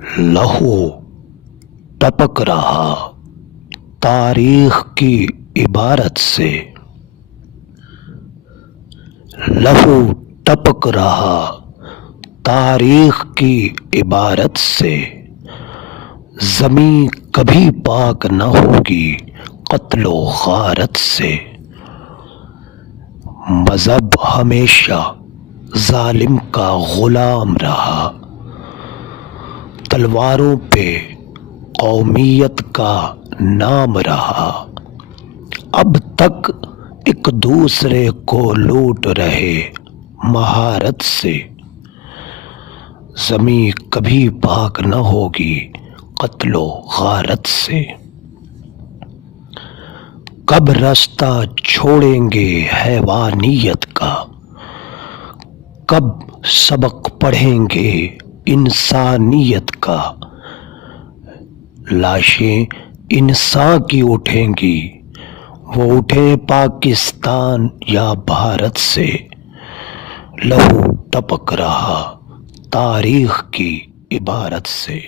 لہو ٹپک رہا تاریخ کی عبارت سے، لہو ٹپک رہا تاریخ کی عبارت سے، زمیں کبھی پاک نہ ہوگی قتل و غارت سے، مذہب ہمیشہ ظالم کا غلام رہا، تلواروں پہ قومیت کا نام رہا، اب تک ایک دوسرے کو لوٹ رہے مہارت سے، زمیں کبھی پاک نہ ہوگی قتل و غارت سے، کب راستہ چھوڑیں گے حیوانیت کا، کب سبق پڑھیں گے انسانیت کا، لاشیں انسان کی اٹھیں گی، وہ اٹھیں پاکستان یا بھارت سے، لہو ٹپک رہا تاریخ کی عبارت سے۔